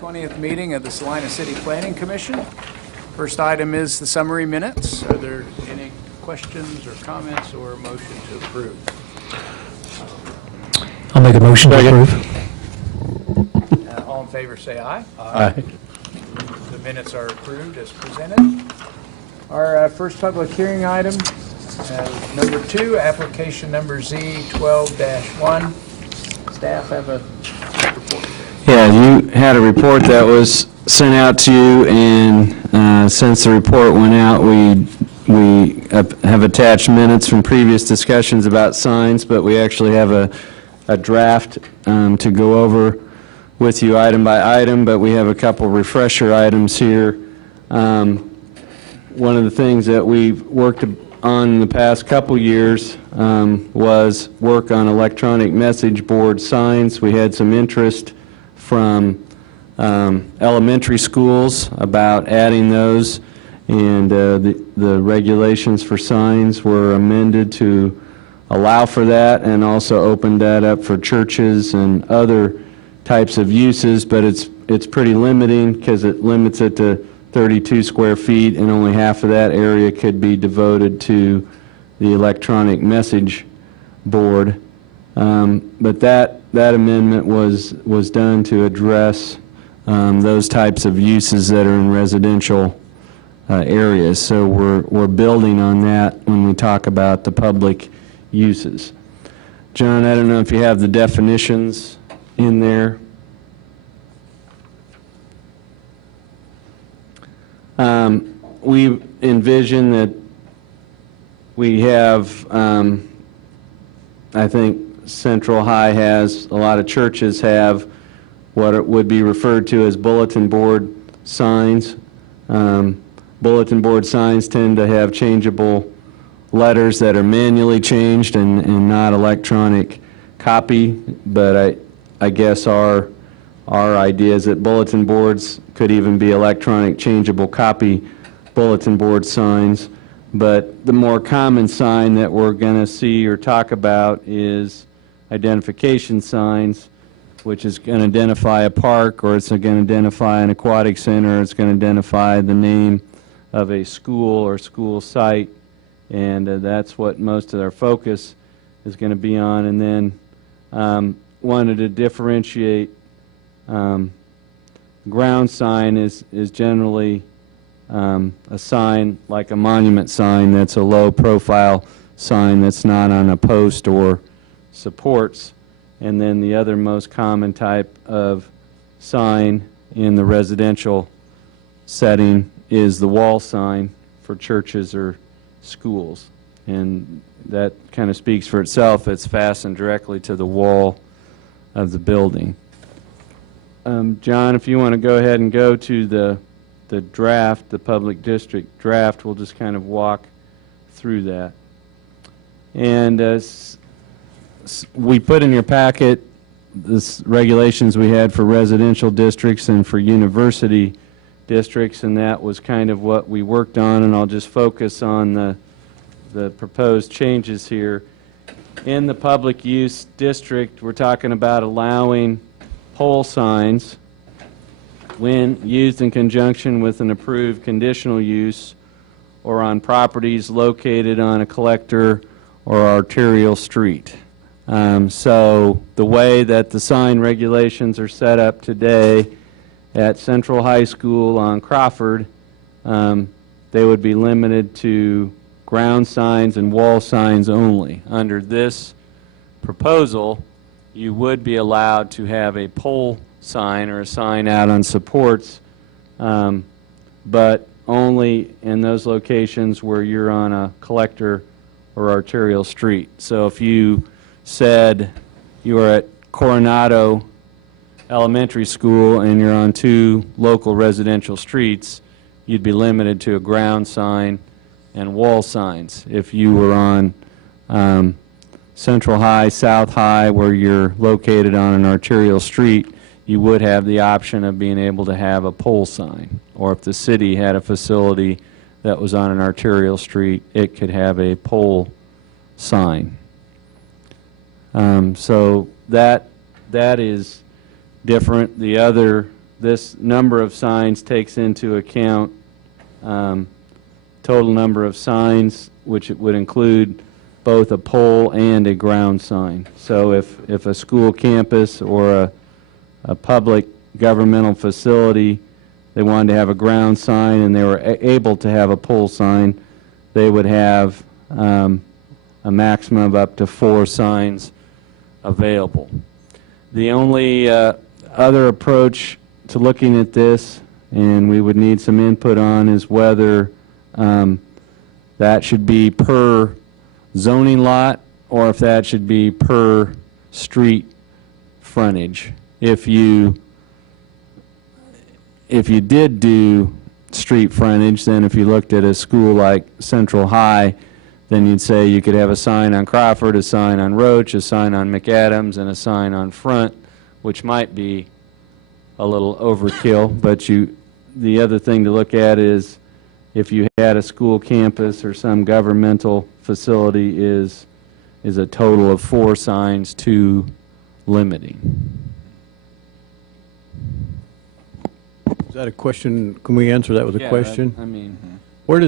20th meeting of the Salina City Planning Commission. First item is the summary minutes. Are there any questions or comments or a motion to approve? I'll make a motion to approve. All in favor say aye. Aye. The minutes are approved as presented. Our first public hearing item, number 2, application number Z12-1. Staff have a report. Yeah, you had a report that was sent out to you, and since the report went out, we have attached minutes from previous discussions about signs, but we actually have a draft to go over with you item by item, but we have a couple refresher items here. One of the things that we've worked on in the past couple years was work on electronic message board signs. We had some interest from elementary schools about adding those, and the regulations for signs were amended to allow for that, and also opened that up for churches and other types of uses, but it's pretty limiting because it limits it to 32 square feet, and only half of that area could be devoted to the electronic message board. But that amendment was done to address those types of uses that are in residential areas. So we're building on that when we talk about the public uses. John, I don't know if you have the definitions in there. We envision that we have, I think Central High has, a lot of churches have what it would be referred to as bulletin board signs. Bulletin board signs tend to have changeable letters that are manually changed and not electronic copy, but I guess our idea is that bulletin boards could even be electronic changeable copy bulletin board signs. But the more common sign that we're going to see or talk about is identification signs, which is going to identify a park, or it's going to identify an aquatic center, or it's going to identify the name of a school or school site, and that's what most of our focus is going to be on. And then wanted to differentiate. Ground sign is generally a sign like a monument sign that's a low profile sign that's not on a post or supports. And then the other most common type of sign in the residential setting is the wall sign for churches or schools. And that kind of speaks for itself. It's fastened directly to the wall of the building. John, if you want to go ahead and go to the draft, the public district draft, we'll just kind of walk through that. And we put in your packet the regulations we had for residential districts and for university districts, and that was kind of what we worked on, and I'll just focus on the proposed changes here. In the public use district, we're talking about allowing pole signs when used in conjunction with an approved conditional use or on properties located on a collector or arterial street. So the way that the sign regulations are set up today at Central High School on Crawford, they would be limited to ground signs and wall signs only. Under this proposal, you would be allowed to have a pole sign or a sign out on supports, but only in those locations where you're on a collector or arterial street. So if you said you were at Coronado Elementary School and you're on 2 local residential streets, you'd be limited to a ground sign and wall signs. If you were on Central High, South High, where you're located on an arterial street, you would have the option of being able to have a pole sign. Or if the city had a facility that was on an arterial street, it could have a pole sign. So that is different. The other this number of signs takes into account total number of signs, which it would include both a pole and a ground sign. So if a school campus or a public governmental facility, they wanted to have a ground sign and they were able to have a pole sign, they would have a maximum of up to 4 signs available. The only other approach to looking at this, and we would need some input on, is whether that should be per zoning lot or if that should be per street frontage. If you did do street frontage, then if you looked at a school like Central High, then you'd say you could have a sign on Crawford, a sign on Roach, a sign on McAdams, and a sign on Front, which might be a little overkill. But the other thing to look at is if you had a school campus or some governmental facility, is a total of 4 signs too limiting? Is that a question? Can we answer that with a question? I mean, Where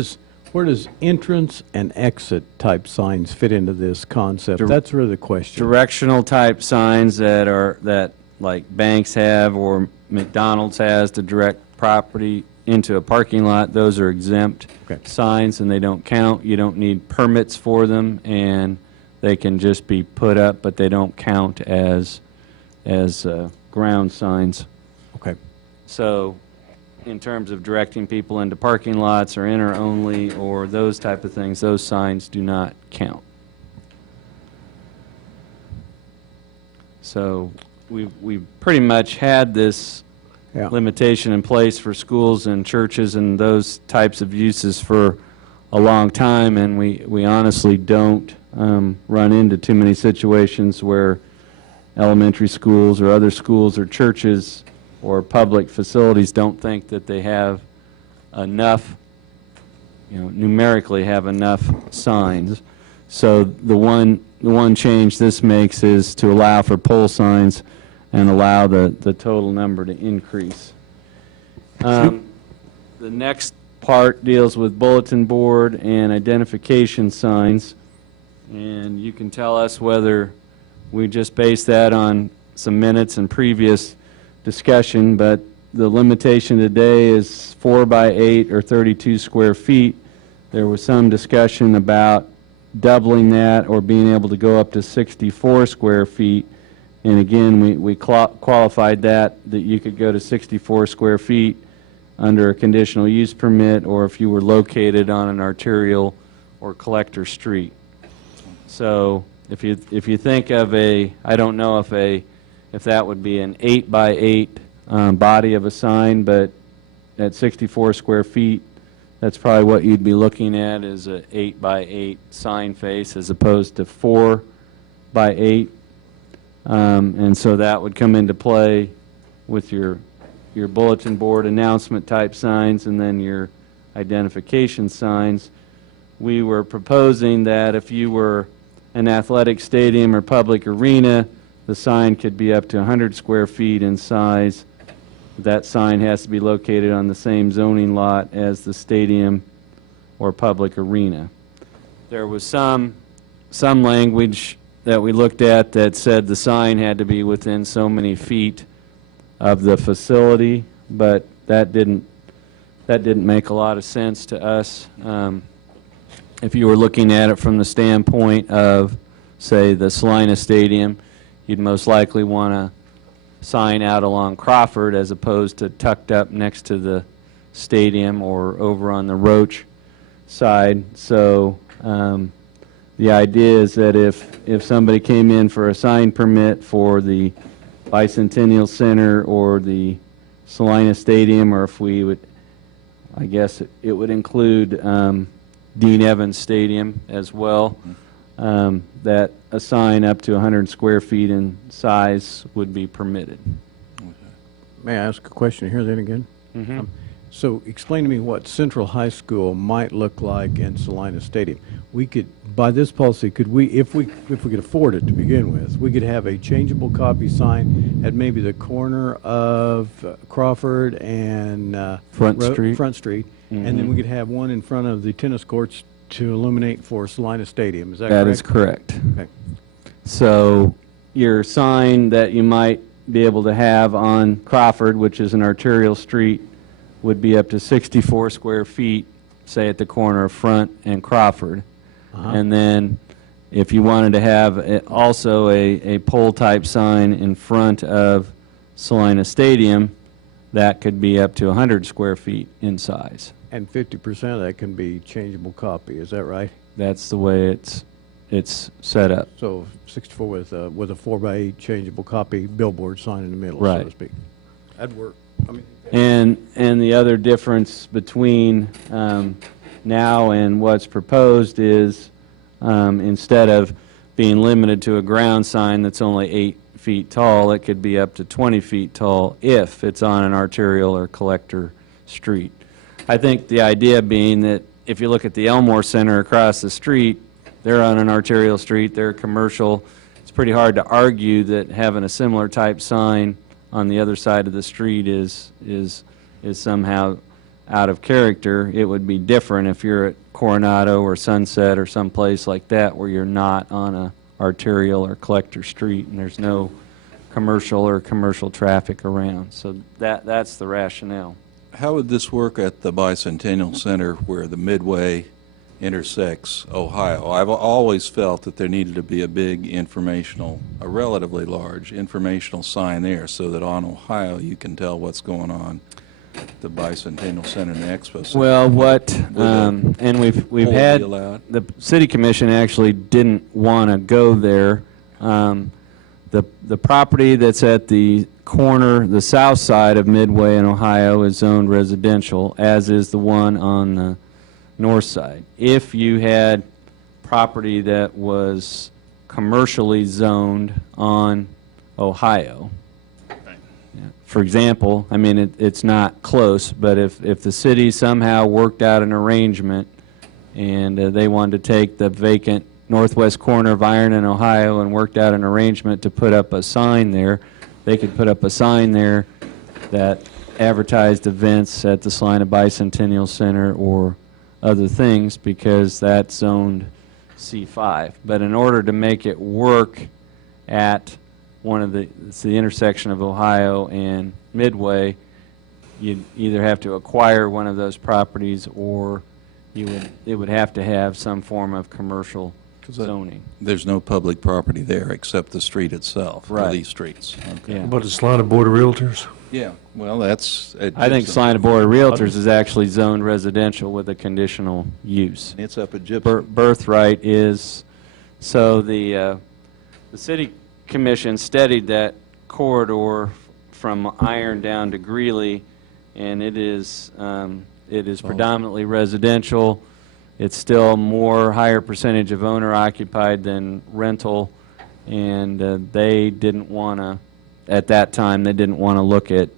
does entrance and exit type signs fit into this concept? That's really the question. directional type signs that like banks have or McDonald's has to direct property into a parking lot, those are exempt signs and they don't count. You don't need permits for them, and they can just be put up, but they don't count as ground signs. Okay. So in terms of directing people into parking lots or enter only or those type of things, those signs do not count. So we've pretty much had this limitation in place for schools and churches and those types of uses for a long time, and we honestly don't run into too many situations where elementary schools or other schools or churches or public facilities don't think that they have enough, numerically have enough signs. So the one change this makes is to allow for pole signs and allow the total number to increase. The next part deals with bulletin board and identification signs, and you can tell us whether we just base that on some minutes and previous discussion, but the limitation today is 4 by 8 or 32 square feet. There was some discussion about doubling that or being able to go up to 64 square feet. And again, we qualified that you could go to 64 square feet under a conditional use permit, or if you were located on an arterial or collector street. So if you think of I don't know if that would be an 8 by 8 body of a sign, but at 64 square feet, that's probably what you'd be looking at, is a 8 by 8 sign face as opposed to 4 by 8. And so that would come into play with your bulletin board announcement type signs and then your identification signs. We were proposing that if you were an athletic stadium or public arena, the sign could be up to 100 square feet in size. That sign has to be located on the same zoning lot as the stadium or public arena. There was some language that we looked at that said the sign had to be within so many feet of the facility, but that didn't make a lot of sense to us. If you were looking at it from the standpoint of, say, the Salina Stadium, you'd most likely want to sign out along Crawford as opposed to tucked up next to the stadium or over on the Roach side. So the idea is that if somebody came in for a sign permit for the Bicentennial Center or the Salina Stadium, or if we would, I guess it would include Dean Evans Stadium as well, that a sign up to 100 square feet in size would be permitted. May I ask a question here then again? Mm-hmm. So explain to me what Central High School might look like in Salina Stadium. We could by this policy, could we, if we could afford it to begin with, we could have a changeable copy sign at maybe the corner of Crawford and Front Street. Front Street, and then we could have one in front of the tennis courts to illuminate for Salina Stadium. Is that correct? That is correct. Okay. So your sign that you might be able to have on Crawford, which is an arterial street, would be up to 64 square feet, say at the corner of Front and Crawford. And then if you wanted to have also a pole-type sign in front of Salina Stadium, that could be up to 100 square feet in size. And 50% of that can be changeable copy, is that right? That's the way it's set up. So 64 with a 4x8 changeable copy billboard sign in the middle, so Right. to speak. That'd work. I mean, And the other difference between now and what's proposed is instead of being limited to a ground sign that's only 8 feet tall, it could be up to 20 feet tall if it's on an arterial or collector street. I think the idea being that if you look at the Elmore Center across the street, they're on an arterial street, they're commercial. It's pretty hard to argue that having a similar type sign on the other side of the street is somehow out of character. It would be different if you're at Coronado or Sunset or someplace like that where you're not on a arterial or collector street and there's no commercial traffic around. So that's the rationale. How would this work at the Bicentennial Center where the Midway intersects Ohio? I've always felt that there needed to be a big a relatively large informational sign there so that on Ohio you can tell what's going on at the Bicentennial Center and the Expo Center. Well, and we've Pole had, be allowed? the city commission actually didn't want to go there. The property that's at the corner, the south side of Midway in Ohio is zoned residential, as is the one on the north side. If you had property that was commercially zoned on Ohio, for example, I mean, it's not close, but if the city somehow worked out an arrangement and they wanted to take the vacant northwest corner of Iron and Ohio and worked out an arrangement to put up a sign there, they could put up a sign there that advertised events at the Salina Bicentennial Center or other things because that's zoned C5. But in order to make it work at it's the intersection of Ohio and Midway, you'd either have to acquire one of those properties or it would have to have some form of commercial zoning. There's no public property there except the street itself, or Right. these streets. Okay. Yeah. But it's Salina Board of Realtors. Yeah, well, that's... I think Salina Board of Realtors is actually zoned residential with a conditional use. It's up at Gypsum. Birthright is, so the city commission studied that corridor from Iron down to Greeley, and it is predominantly residential. It's still higher percentage of owner occupied than rental, and they didn't want to, at that time, they didn't want to look at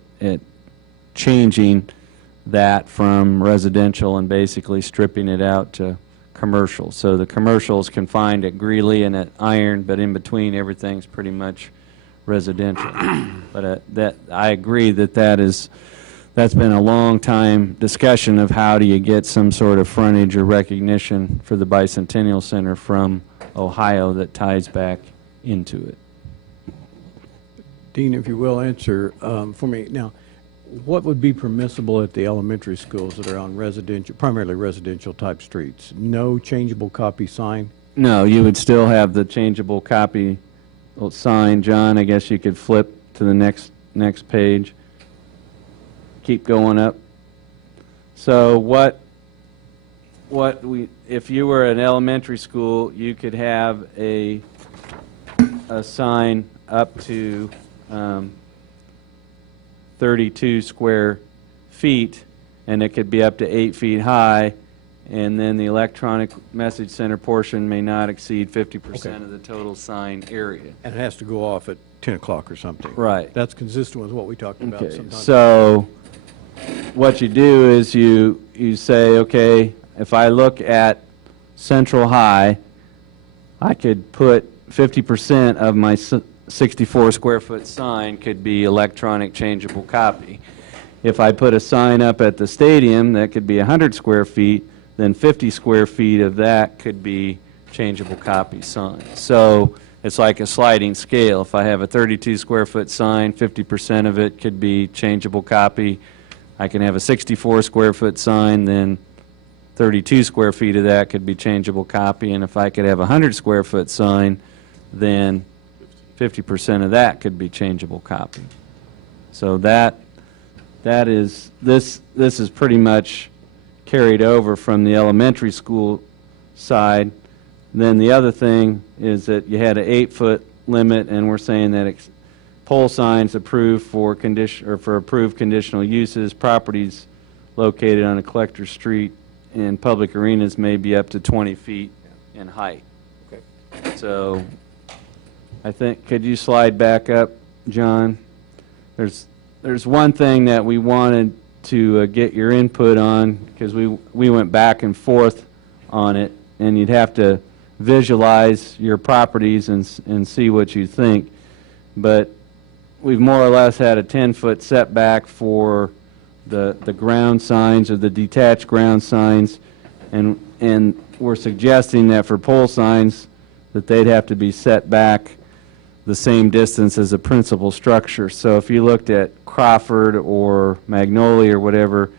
changing that from residential and basically stripping it out to commercial. So the commercial is confined at Greeley and at Iron, but in between everything's pretty much residential. But I agree that's been a long time discussion of how do you get some sort of frontage or recognition for the Bicentennial Center from Ohio that ties back into it. Dean, if you will, answer for me. Now, what would be permissible at the elementary schools that are on primarily residential type streets? No changeable copy sign? No, you would still have the changeable copy sign. John, I guess you could flip to the next page. Keep going up. So if you were an elementary school, you could have a sign up to 32 square feet, and it could be up to 8 feet high, and then the electronic message center portion may not exceed 50% of the total sign area. And it has to go off at 10 o'clock or something? Right. That's consistent with what we talked about Okay, sometimes. so what you do is you say, okay, if I look at Central High, I could put 50% of my 64 square foot sign could be electronic changeable copy. If I put a sign up at the stadium that could be 100 square feet, then 50 square feet of that could be changeable copy sign. So it's like a sliding scale. If I have a 32 square foot sign, 50% of it could be changeable copy. I can have a 64 square foot sign, then 32 square feet of that could be changeable copy. And if I could have a 100 square foot sign, then 50% of that could be changeable copy. So this is pretty much carried over from the elementary school side. Then the other thing is that you had an 8-foot limit, and we're saying that pole signs approved for approved conditional uses, properties located on a collector street and public arenas may be up to 20 feet in height. Okay. So I think, could you slide back up, John? There's one thing that we wanted to get your input on, because we went back and forth on it, and you'd have to visualize your properties and see what you think. But we've more or less had a 10-foot setback for the ground signs or the detached ground signs, and we're suggesting that for pole signs that they'd have to be set back the same distance as a principal structure. So if you looked at Crawford or Magnolia or whatever,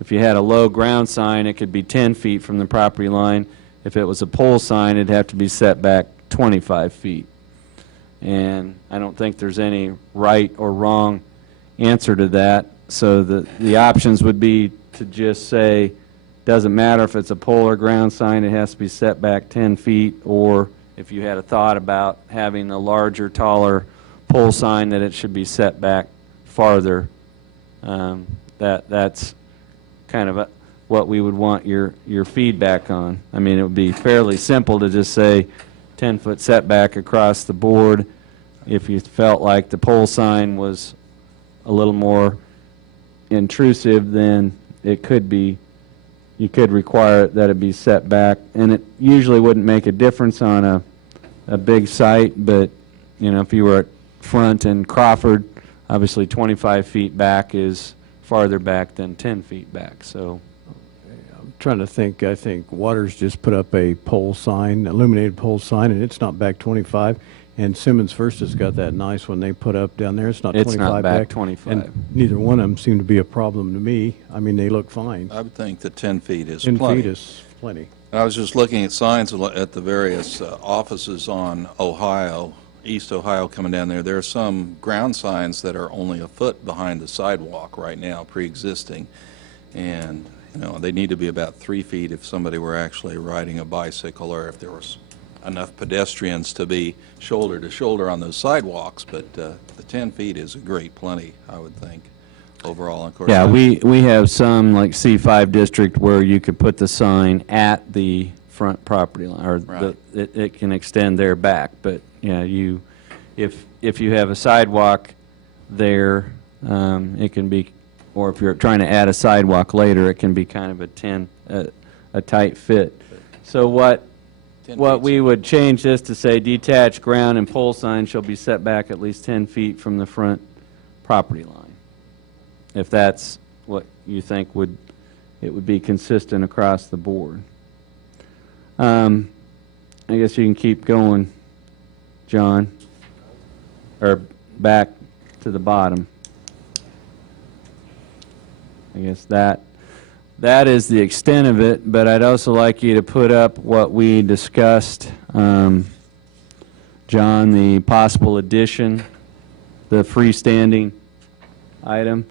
if you had a low ground sign, it could be 10 feet from the property line. If it was a pole sign, it'd have to be set back 25 feet. And I don't think there's any right or wrong answer to that. So the options would be to just say, doesn't matter if it's a pole or ground sign, it has to be set back 10 feet, or if you had a thought about having a larger, taller pole sign, that it should be set back farther. That's kind of what we would want your feedback on. I mean, it would be fairly simple to just say 10-foot setback across the board. If you felt like the pole sign was a little more intrusive, then it could be, you could require that it be set back. And it usually wouldn't make a difference on a big site, but if you were at Front and Crawford, obviously 25 feet back is farther back than 10 feet back. So I'm trying to think. I think Waters just put up a pole sign, illuminated pole sign, and it's not back 25. And Simmons First has got that nice one they put up down there. It's not 25 it's not back back 25. And neither one of them seem to be a problem to me. I mean, they look fine. I would think that 10 feet is 10 plenty. feet is plenty. I was just looking at signs at the various offices on Ohio, East Ohio coming down there. There are some ground signs that are only a foot behind the sidewalk right now, pre-existing. And, they need to be about 3 feet if somebody were actually riding a bicycle, or if there was enough pedestrians to be shoulder to shoulder on those sidewalks. But the 10 feet is a great plenty, I would think, overall. Of course, yeah, we have some, like C5 district, where you could put the sign at the front property line, or Right. it can extend there back. But if you have a sidewalk there, it can be, or if you're trying to add a sidewalk later, it can be kind of a tight fit. So what 10 we feet's- would change this to say detached ground and pole signs shall be set back at least 10 feet from the front property line. If that's what you think it would be consistent across the board. I guess you can keep going, John, or back to the bottom. I guess that is the extent of it, but I'd also like you to put up what we discussed, John, the possible addition, the freestanding item.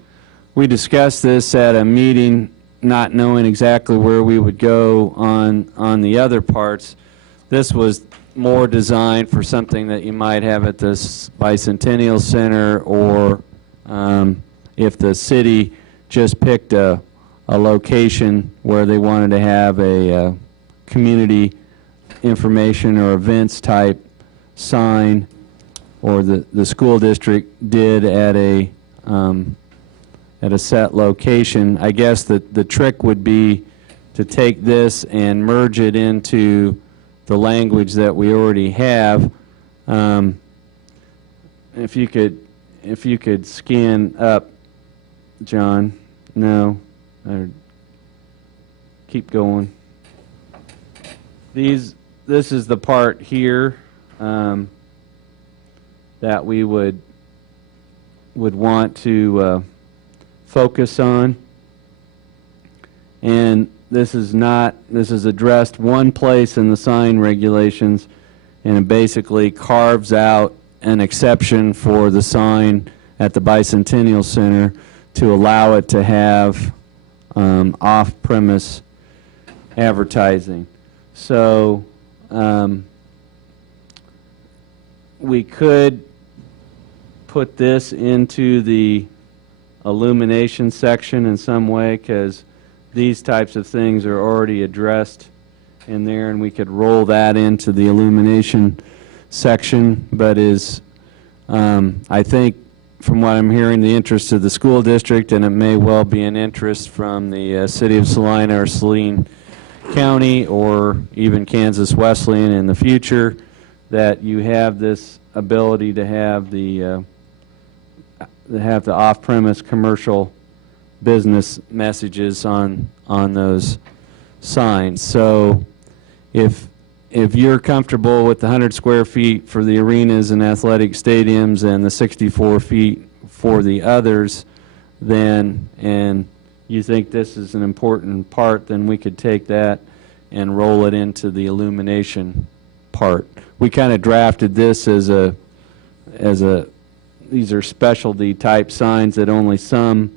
We discussed this at a meeting, not knowing exactly where we would go on the other parts. This was more designed for something that you might have at this Bicentennial Center, or if the city just picked a location where they wanted to have a community information or events type sign, or the school district did at a set location. I guess the trick would be to take this and merge it into the language that we already have. If you could scan up, John. No, or keep going. This is the part here that we would want to focus on. And this is addressed one place in the sign regulations, and it basically carves out an exception for the sign at the Bicentennial Center to allow it to have off-premise advertising. So we could put this into the illumination section in some way, because these types of things are already addressed in there, and we could roll that into the illumination section. But I think from what I'm hearing, the interest of the school district, and it may well be an interest from the city of Salina or Saline County or even Kansas Wesleyan in the future, that you have this ability to have the off-premise commercial business messages on those signs. So if you're comfortable with the 100 square feet for the arenas and athletic stadiums and the 64 feet for the others, then, and you think this is an important part, then we could take that and roll it into the illumination part. We kind of drafted this as these are specialty type signs that only some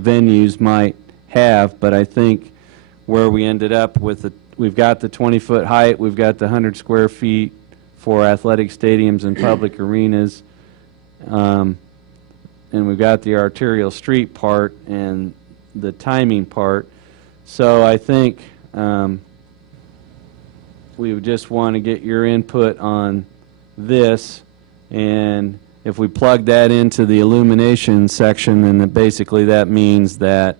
venues might have, but I think where we ended up with we've got the 20-foot height, we've got the 100 square feet for athletic stadiums and public arenas, and we've got the arterial street part and the timing part. So I think we would just want to get your input on this, and if we plug that into the illumination section, then basically that means that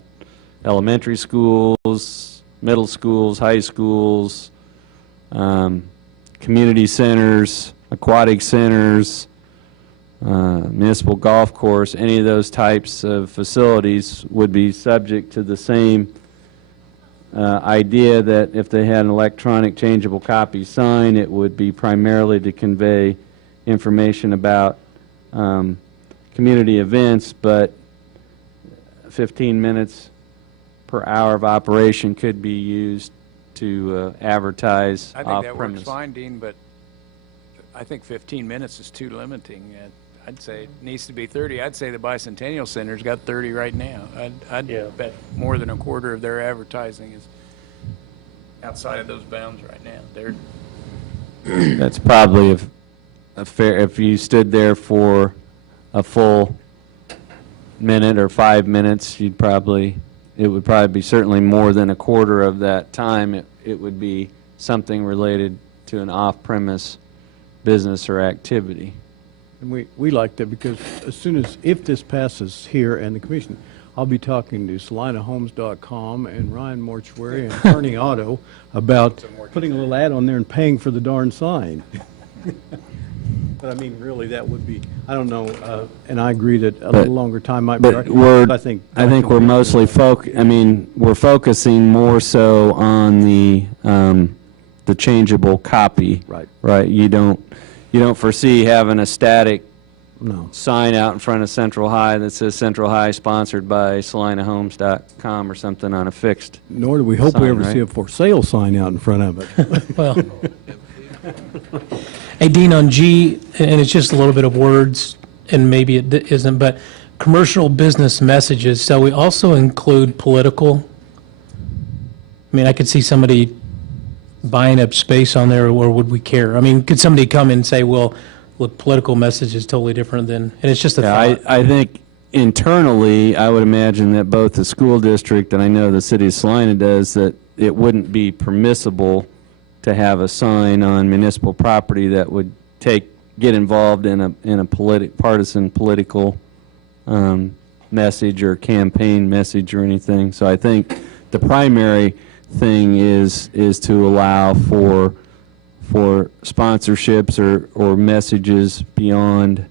elementary schools, middle schools, high schools, community centers, aquatic centers, municipal golf course, any of those types of facilities would be subject to the same idea that if they had an electronic changeable copy sign, it would be primarily to convey information about community events, but 15 minutes per hour of operation could be used to advertise off-premise. I think that works fine, Dean, but I think 15 minutes is too limiting. I'd say it needs to be 30. I'd say the Bicentennial Center's got 30 right now. I'd bet more than a quarter of their advertising is outside of those bounds right now. That's probably a fair, if you stood there for a full minute or 5 minutes, it would probably be certainly more than a quarter of that time. It would be something related to an off-premise business or activity. And we like that because if this passes here and the commission, I'll be talking to SalinaHomes.com and Ryan Mortuary and Kearney Auto about putting a little ad on there and paying for the darn sign. But I mean, really, that would be, I don't know, and I agree that a little longer time might be right. I think we're mostly we're focusing more so on the changeable copy. Right. Right. You don't foresee having a static No. sign out in front of Central High that says Central High sponsored by SalinaHomes.com or something on a fixed. Nor do we hope we sign, ever right? see a for sale sign out in front of it. Well, hey, Dean, on G, and it's just a little bit of words, and maybe it isn't, but commercial business messages, so we also include political? I mean, I could see somebody buying up space on there, or would we care? I mean, could somebody come and say, well, look, political message is totally different than, and it's just a thought. I think internally, I would imagine that both the school district and I know the city of Salina does, that it wouldn't be permissible to have a sign on municipal property that would get involved in a partisan political message or campaign message or anything. So I think the primary thing is to allow for for sponsorships or messages beyond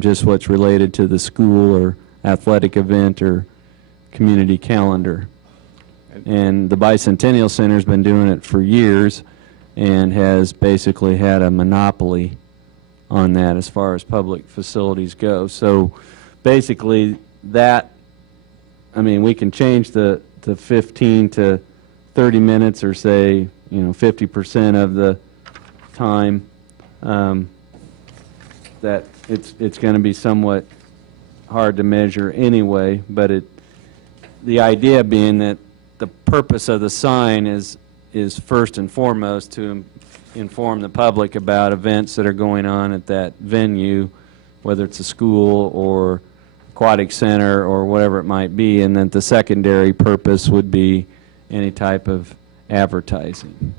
just what's related to the school or athletic event or community calendar. And the Bicentennial Center's been doing it for years and has basically had a monopoly on that as far as public facilities go. So basically that, I mean, we can change the 15 to 30 minutes or say, 50% of the time, that it's going to be somewhat hard to measure anyway, but the idea being that the purpose of the sign is first and foremost to inform the public about events that are going on at that venue, whether it's a school or aquatic center or whatever it might be, and then the secondary purpose would be any type of advertising.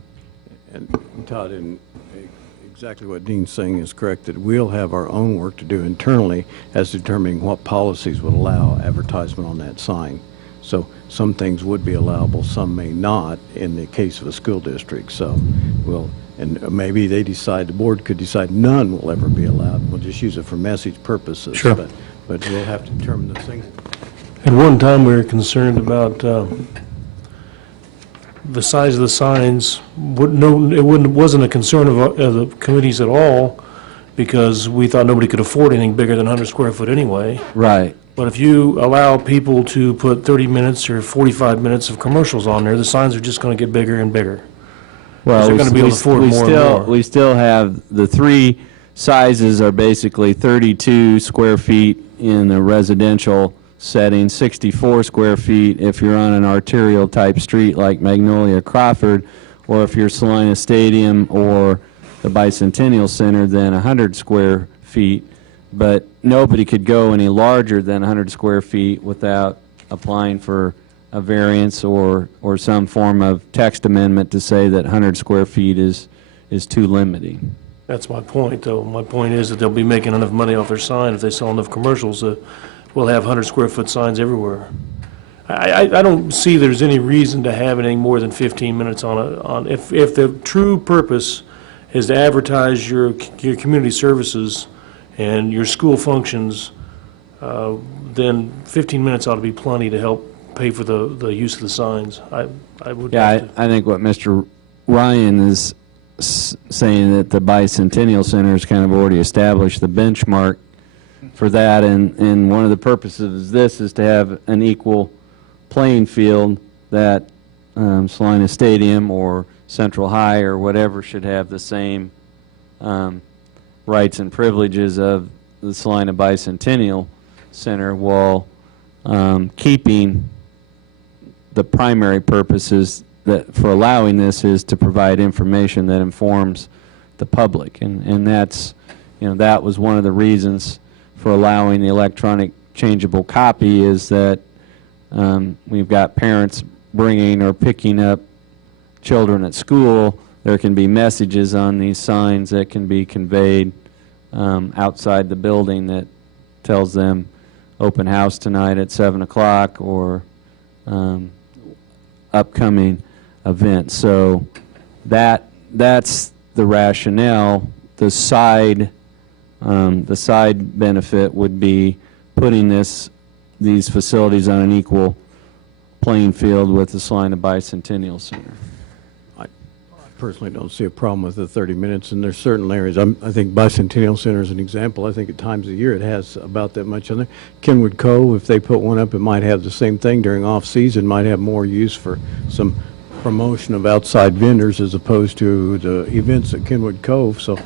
And Todd, exactly what Dean's saying is correct, that we'll have our own work to do internally as determining what policies would allow advertisement on that sign. So some things would be allowable, some may not in the case of a school district. So and maybe they decide, the board could decide none will ever be allowed. We'll just use it for message purposes. Sure. But we'll have to determine those things. At one time, we were concerned about the size of the signs. Wasn't a concern of the committees at all, because we thought nobody could afford anything bigger than 100 square foot anyway. Right. But if you allow people to put 30 minutes or 45 minutes of commercials on there, the signs are just going to get bigger and bigger. Well, they're gonna be able to afford more and more. We still have, the three sizes are basically 32 square feet in a residential setting, 64 square feet if you're on an arterial type street like Magnolia Crawford, or if you're Salina Stadium or the Bicentennial Center, then 100 square feet. But nobody could go any larger than 100 square feet without applying for a variance or some form of text amendment to say that 100 square feet is too limiting. That's my point, though. My point is that they'll be making enough money off their sign if they sell enough commercials. We'll have 100 square foot signs everywhere. I don't see there's any reason to have anything more than 15 minutes on if the true purpose is to advertise your community services and your school functions, then 15 minutes ought to be plenty to help pay for the use of the signs. I would. Yeah, I think what Mr. Ryan is saying, that the Bicentennial Center has kind of already established the benchmark for that, and one of the purposes of this is to have an equal playing field, that Salina Stadium or Central High or whatever should have the same rights and privileges of the Salina Bicentennial Center, while keeping the primary purposes that for allowing this is to provide information that informs the public, and that's, that was one of the reasons for allowing the electronic changeable copy, is that we've got parents bringing or picking up children at school. There can be messages on these signs that can be conveyed outside the building that tells them open house tonight at 7 o'clock or upcoming event. So that's the rationale. The side benefit would be putting these facilities on an equal playing field with the Salina Bicentennial Center. I personally don't see a problem with the 30 minutes, and there's certain areas. I think Bicentennial Center is an example. I think at times of the year it has about that much on there. Kenwood Cove, if they put one up, it might have the same thing during off-season, might have more use for some promotion of outside vendors as opposed to the events at Kenwood Cove. So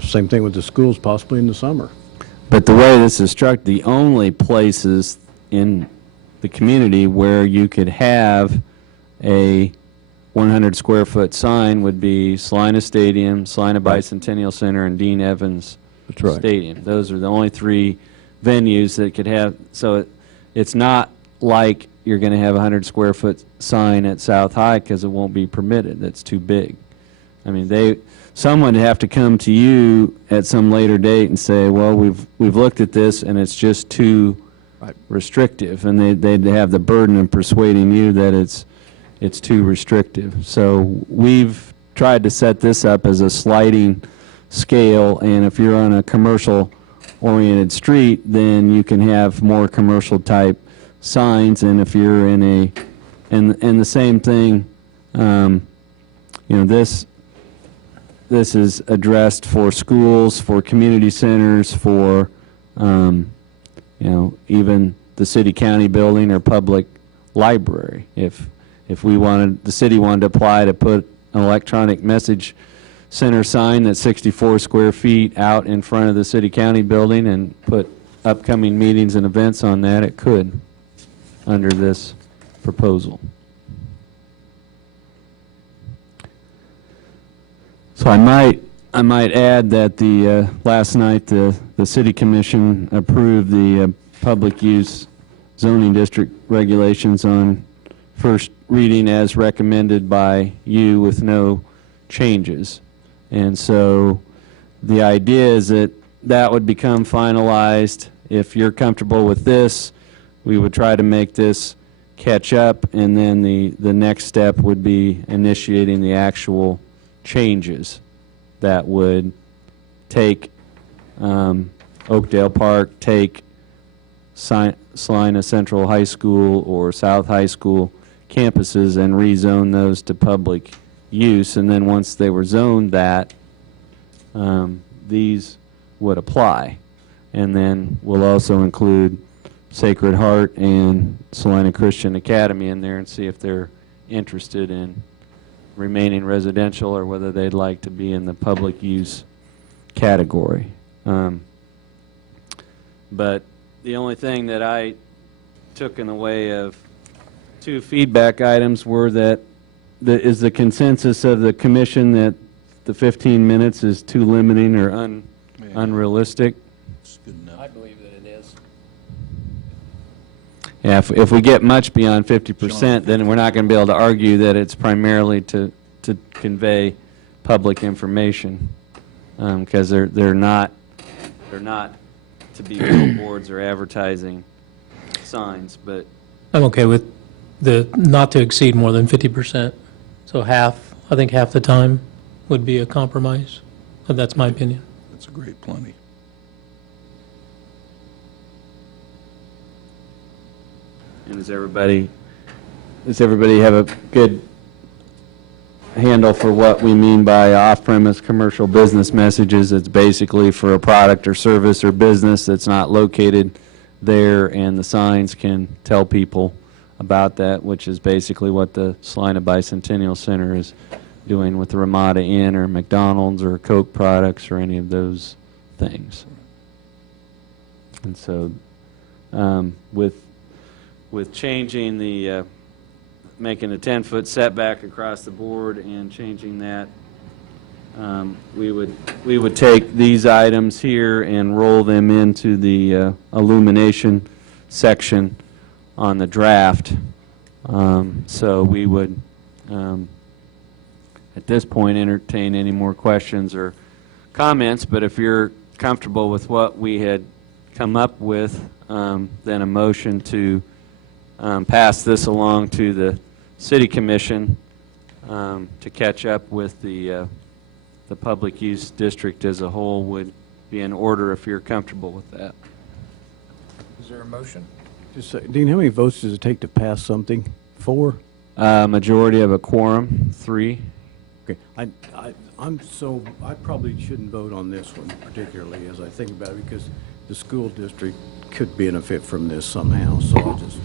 same thing with the schools, possibly in the summer. But the way this is struck, the only places in the community where you could have a 100 square foot sign would be Salina Stadium, Salina Bicentennial Center, and Dean Evans Stadium. Those are the only three venues that could have. So it's not like you're going to have a 100 square foot sign at South High, because it won't be permitted. That's too big. I mean, someone would have to come to you at some later date and say, well, we've looked at this and it's just too restrictive, and they'd have the burden of persuading you that it's too restrictive. So we've tried to set this up as a sliding scale, and if you're on a commercial-oriented street, then you can have more commercial-type signs, and if you're in a, and the same thing, you know, this is addressed for schools, for community centers, for, you know, even the city-county building or public library. If we wanted, the city wanted to apply to put an electronic message center sign that's 64 square feet out in front of the city-county building and put upcoming meetings and events on that, it could, under this proposal. So I might add that the last night the City Commission approved the public use zoning district regulations on first reading as recommended by you with no changes. And so the idea is that that would become finalized. If you're comfortable with this, we would try to make this catch up, and then the next step would be initiating the actual changes that would take Oakdale Park, take Salina Central High School or South High School campuses and rezone those to public use, and then once they were zoned that, these would apply. And then we'll also include Sacred Heart and Salina Christian Academy in there and see if they're interested in remaining residential or whether they'd like to be in the public use category. But the only thing that I took in the way of two feedback items were that is the consensus of the commission that the 15 minutes is too limiting or unrealistic. It's good enough. I believe that it is. Yeah, if we get much beyond 50%, then we're not going to be able to argue that it's primarily to convey public information, because they're not to be billboards or advertising signs. But I'm okay with the not to exceed more than 50%. So half, I think half the time would be a compromise. But that's my opinion. That's a great plenty. And does everybody have a good handle for what we mean by off-premise commercial business messages? It's basically for a product or service or business that's not located there, and the signs can tell people about that, which is basically what the Salina Bicentennial Center is doing with the Ramada Inn or McDonald's or Coke products or any of those things. And so with changing the, making a 10-foot setback across the board and changing that, we would take these items here and roll them into the illumination section on the draft. So we would, at this point, entertain any more questions or comments, but if you're comfortable with what we had come up with, then a motion to pass this along to the City Commission to catch up with the public use district as a whole would be in order if you're comfortable with that. Is there a motion? Just Dean, how many votes does it take to pass something? 4? Majority of a quorum, 3. Okay, I probably shouldn't vote on this one particularly as I think about it, because the school district could benefit from this somehow, so I'll just.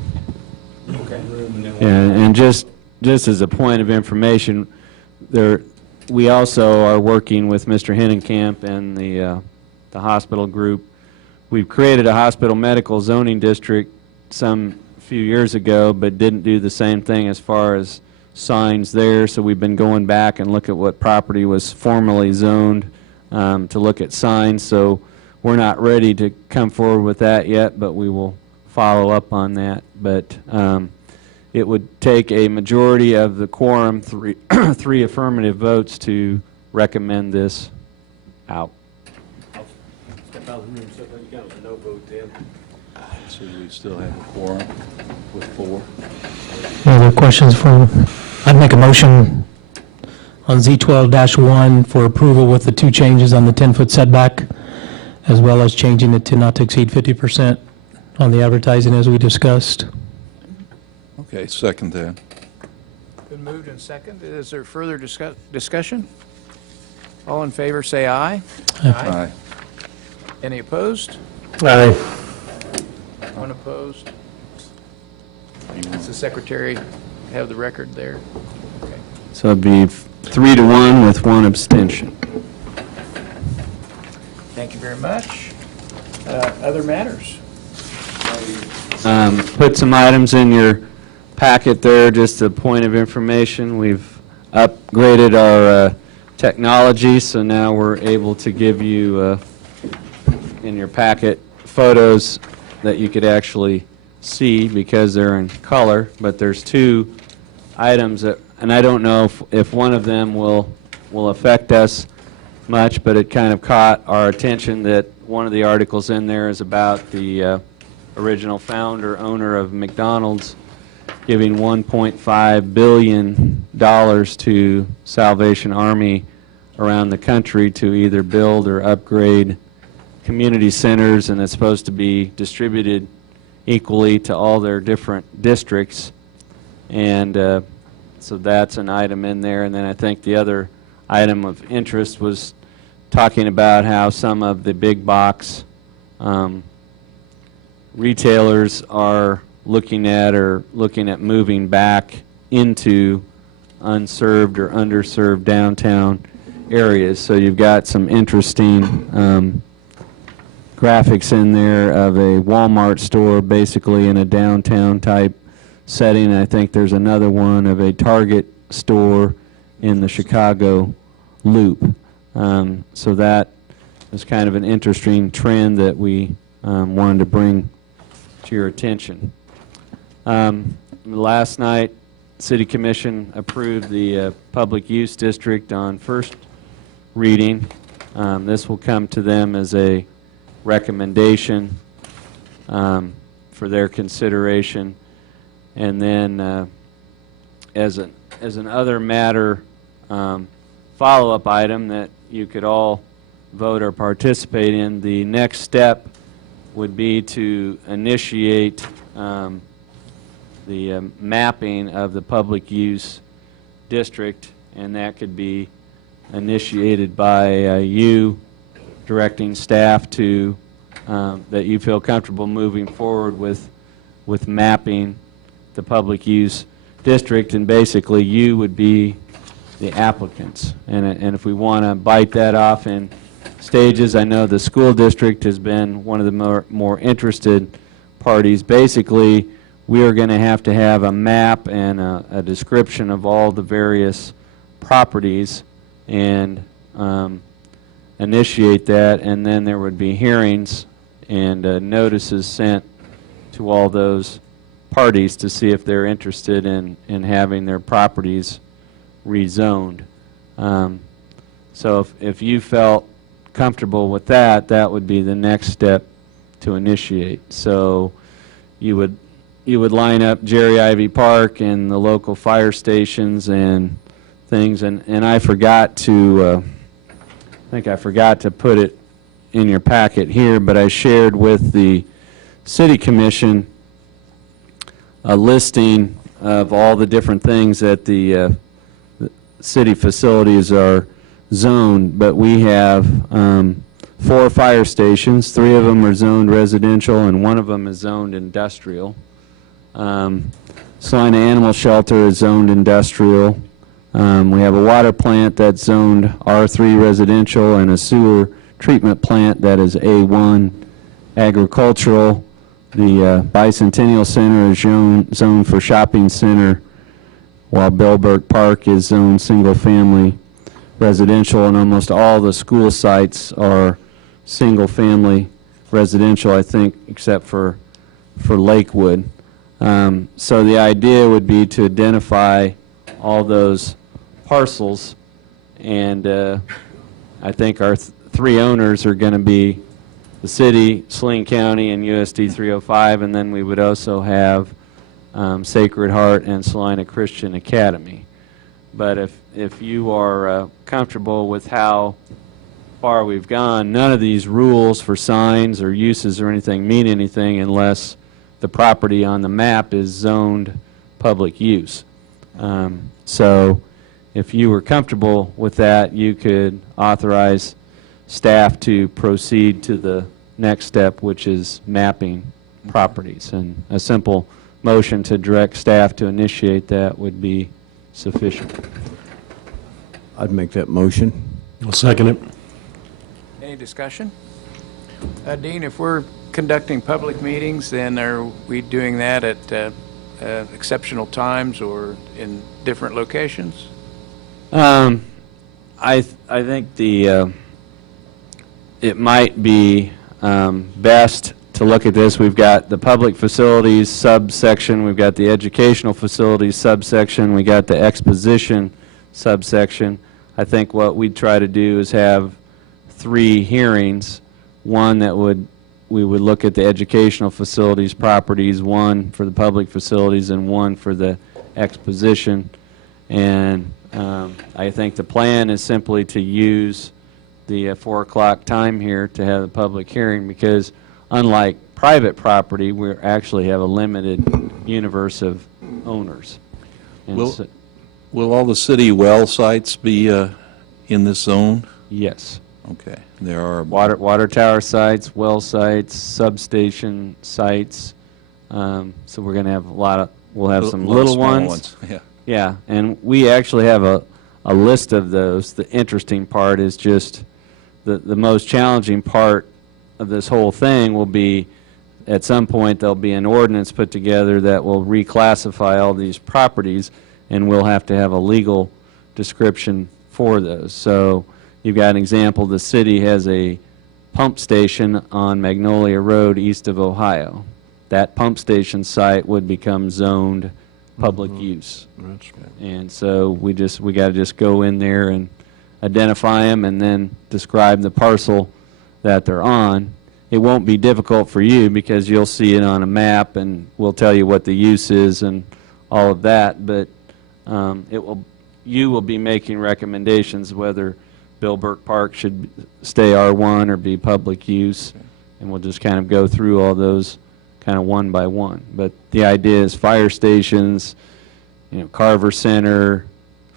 Okay. And just as a point of information, we also are working with Mr. Hennenkamp and the hospital group. We've created a hospital medical zoning district some few years ago, but didn't do the same thing as far as signs there. So we've been going back and look at what property was formerly zoned to look at signs. So we're not ready to come forward with that yet, but we will follow up on that. But it would take a majority of the quorum, three affirmative votes, to recommend this out. Step out of the room, so that you got a no vote then. So we still have a quorum with 4. Any other questions from, I'd make a motion on Z12-1 for approval with the 2 changes on the 10-foot setback, as well as changing it to not to exceed 50% on the advertising as we discussed. Okay, second that. Been moved and seconded. Is there further discussion? All in favor, say aye. Aye. Any opposed? Aye. One opposed? Does the secretary have the record there? Okay. So it'd be 3-1 with 1 abstention. Thank you very much. Other matters? Put some items in your packet there, just a point of information. We've upgraded our technology, so now we're able to give you, in your packet, photos that you could actually see because they're in color, but there's 2 items that, and I don't know if one of them will affect us much, but it kind of caught our attention that one of the articles in there is about the original founder, owner of McDonald's, giving $1.5 billion to Salvation Army around the country to either build or upgrade community centers, and it's supposed to be distributed equally to all their different districts. And so that's an item in there. And then I think the other item of interest was talking about how some of the big box retailers are looking at moving back into unserved or underserved downtown areas. So you've got some interesting graphics in there of a Walmart store basically in a downtown type setting. I think there's another one of a Target store in the Chicago Loop. So that is kind of an interesting trend that we wanted to bring to your attention. Last night, City Commission approved the Public Use District on first reading. This will come to them as a recommendation for their consideration. And then as an other matter, follow-up item that you could all vote or participate in, the next step would be to initiate the mapping of the public use district, and that could be initiated by you directing staff to that you feel comfortable moving forward with mapping the public use district, and basically you would be the applicants. And if we want to bite that off in stages, I know the school district has been one of the more interested parties. Basically, we are going to have a map and a description of all the various properties and initiate that, and then there would be hearings and notices sent to all those parties to see if they're interested in having their properties rezoned. So if you felt comfortable with that, that would be the next step to initiate. So you would line up Jerry Ivy Park and the local fire stations and things, and I forgot to I think I forgot to put it in your packet here, but I shared with the City Commission a listing of all the different things that the city facilities are zoned, but we have 4 fire stations. 3 of them are zoned residential and 1 of them is zoned industrial. Salina Animal Shelter is zoned industrial. We have a water plant that's zoned R3 residential and a sewer treatment plant that is A1 agricultural. The Bicentennial Center is zoned for shopping center, while Bellberg Park is zoned single-family residential, and almost all the school sites are single-family residential, I think, except for Lakewood. So the idea would be to identify all those parcels, and I think our 3 owners are going to be the city, Saline County, and USD 305, and then we would also have Sacred Heart and Salina Christian Academy. But if you are comfortable with how far we've gone, none of these rules for signs or uses or anything mean anything unless the property on the map is zoned public use. So if you were comfortable with that, you could authorize staff to proceed to the next step, which is mapping properties. And a simple motion to direct staff to initiate that would be sufficient. I'd make that motion. I'll second it. Any discussion? Dean, if we're conducting public meetings, then are we doing that at exceptional times or in different locations? I think it might be best to look at this. We've got the public facilities subsection, we've got the educational facilities subsection, we got the exposition subsection. I think what we'd try to do is have 3 hearings, one that we would look at the educational facilities properties, one for the public facilities, and one for the exposition. And I think the plan is simply to use the 4 o'clock time here to have the public hearing, because unlike private property, we actually have a limited universe of owners. And Will all the city well sites be in this zone? yes. Okay. There are Water tower sites, well sites, substation sites. So we're going to have we'll have some little small ones. Yeah. Yeah, and we actually have a list of those. The interesting part is just the most challenging part of this whole thing will be at some point there'll be an ordinance put together that will reclassify all these properties, and we'll have to have a legal description for those. So you've got an example, the city has a pump station on Magnolia Road east of Ohio. That pump station site would become zoned public use. That's And so we got to just go in there and identify them and then describe the parcel that they're on. It won't be difficult for you because you'll see it on a map and we'll tell you what the use is and all of that, but you will be making recommendations whether Bill Burke Park should stay R1 or be public use, and we'll just kind of go through all those kind of one by one. But the idea is fire stations, Carver Center,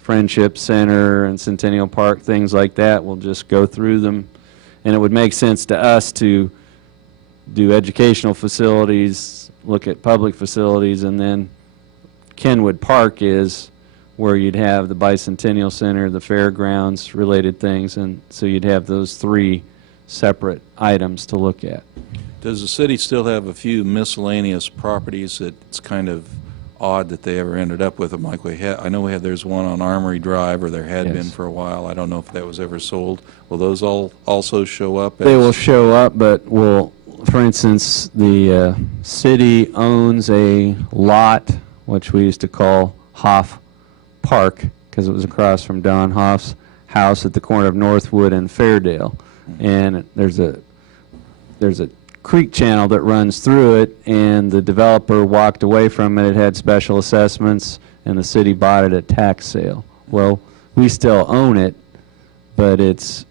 Friendship Center, and Centennial Park, things like that. We'll just go through them, and it would make sense to us to do educational facilities, look at public facilities, and then Kenwood Park is where you'd have the Bicentennial Center, the fairgrounds, related things, and so you'd have those 3 separate items to look at. Does the city still have a few miscellaneous properties that it's kind of odd that they ever ended up with them like we had? I know there's one on Armory Drive, or there had Yes. been for a while. I don't know if that was ever sold. Will those all also show up? They will show up, but for instance, the city owns a lot, which we used to call Hoff Park, because it was across from Don Hoff's house at the corner of Northwood and Fairdale. And there's a creek channel that runs through it, and the developer walked away from it. It had special assessments, and the city bought it at tax sale. Well, we still own it, but it's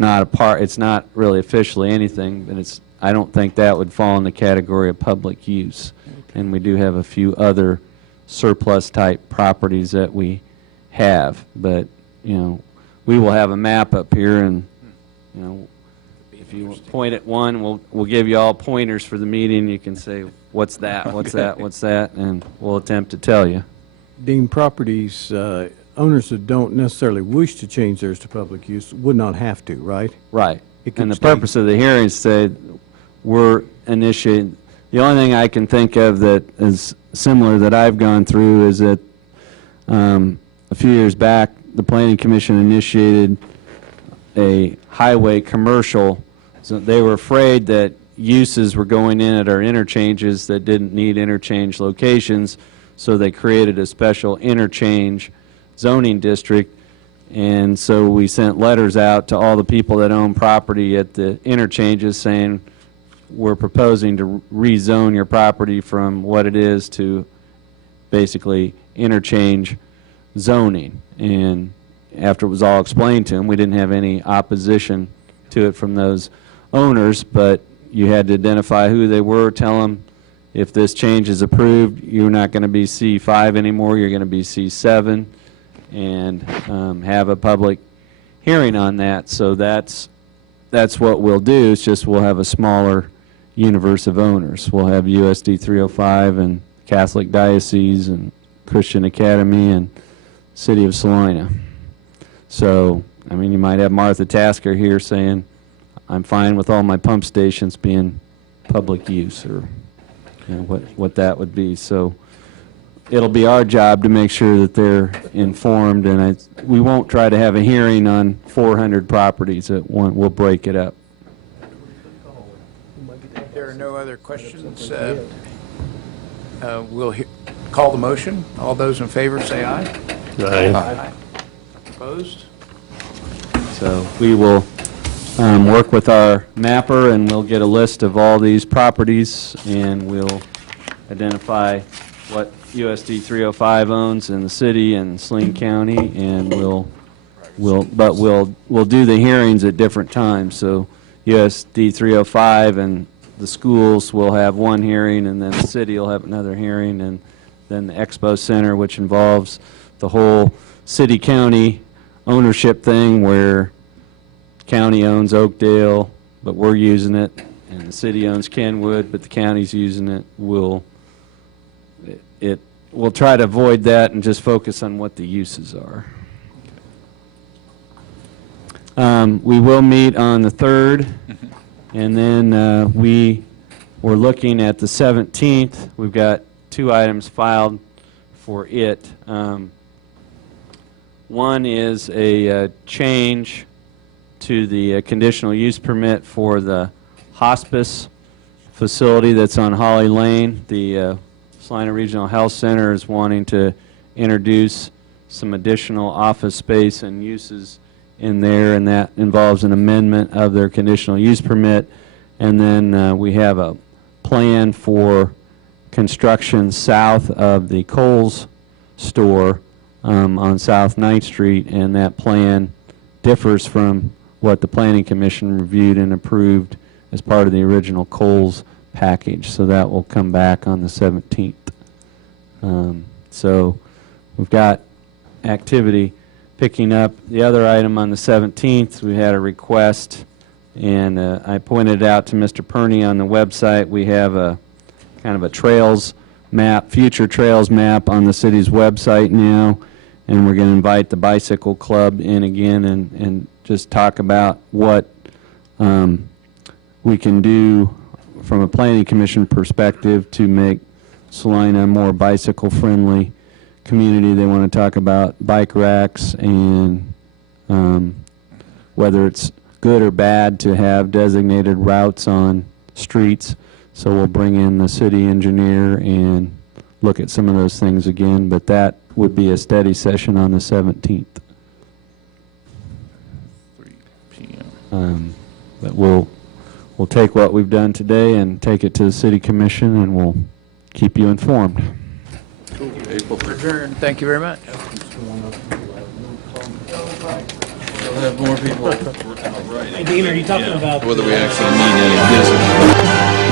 not really officially anything, but I don't think that would fall in the category of public use. Okay. And we do have a few other surplus type properties that we have, but we will have a map up here, and if you point at one, we'll give you all pointers for the meeting. You can say, what's that, what's that, what's that, and we'll attempt to tell you. Dean, properties, owners that don't necessarily wish to change theirs to public use would not have to, right? Right. It could And the stay. purpose of the hearing is to we're initiating. The only thing I can think of that is similar that I've gone through is that a few years back, the Planning Commission initiated a highway commercial. So they were afraid that uses were going in at our interchanges that didn't need interchange locations, so they created a special interchange zoning district. And so we sent letters out to all the people that own property at the interchanges saying, we're proposing to rezone your property from what it is to basically interchange zoning. And after it was all explained to them, we didn't have any opposition to it from those owners, but you had to identify who they were, tell them if this change is approved, you're not going to be C5 anymore, you're going to be C7, and have a public hearing on that. So that's what we'll do. It's just we'll have a smaller universe of owners. We'll have USD 305 and Catholic Diocese and Christian Academy and City of Salina. So, I mean, you might have Martha Tasker here saying, I'm fine with all my pump stations being public use, or you know, what that would be. So it'll be our job to make sure that they're informed, and we won't try to have a hearing on 400 properties at one. We'll break it up. If there are no other questions, we'll call the motion. All those in favor say aye. Aye. Opposed? So we will work with our mapper, and we'll get a list of all these properties, and we'll identify what USD 305 owns in the city and Saline County, and we'll do the hearings at different times. So USD 305 and the schools will have one hearing, and then the city will have another hearing, and then the Expo Center, which involves the whole city-county ownership thing, where county owns Oakdale, but we're using it, and the city owns Kenwood, but the county's using it. We'll try to avoid that and just focus on what the uses are. We will meet on the 3rd, and then we're looking at the 17th. We've got 2 items filed for it. One is a change to the conditional use permit for the hospice facility that's on Holly Lane. The Salina Regional Health Center is wanting to introduce some additional office space and uses in there, and that involves an amendment of their conditional use permit. And then we have a plan for construction south of the Kohl's store on South 9th Street, and that plan differs from what the Planning Commission reviewed and approved as part of the original Kohl's package. So that will come back on the 17th. So we've got activity picking up. The other item on the 17th, we had a request, and I pointed out to Mr. Perney on the website, we have a kind of a trails map, future trails map on the city's website now, and we're going to invite the bicycle club in again and just talk about what we can do from a planning commission perspective to make Salina a more bicycle friendly community. They want to talk about bike racks and whether it's good or bad to have designated routes on streets. So we'll bring in the city engineer and look at some of those things again, but that would be a study session on the 17th. 3 p.m. But we'll take what we've done today and take it to the city commission, and we'll keep you informed. We're adjourned. Thank you very much. We'll have more people. Dean, are you talking about Whether we actually need any business.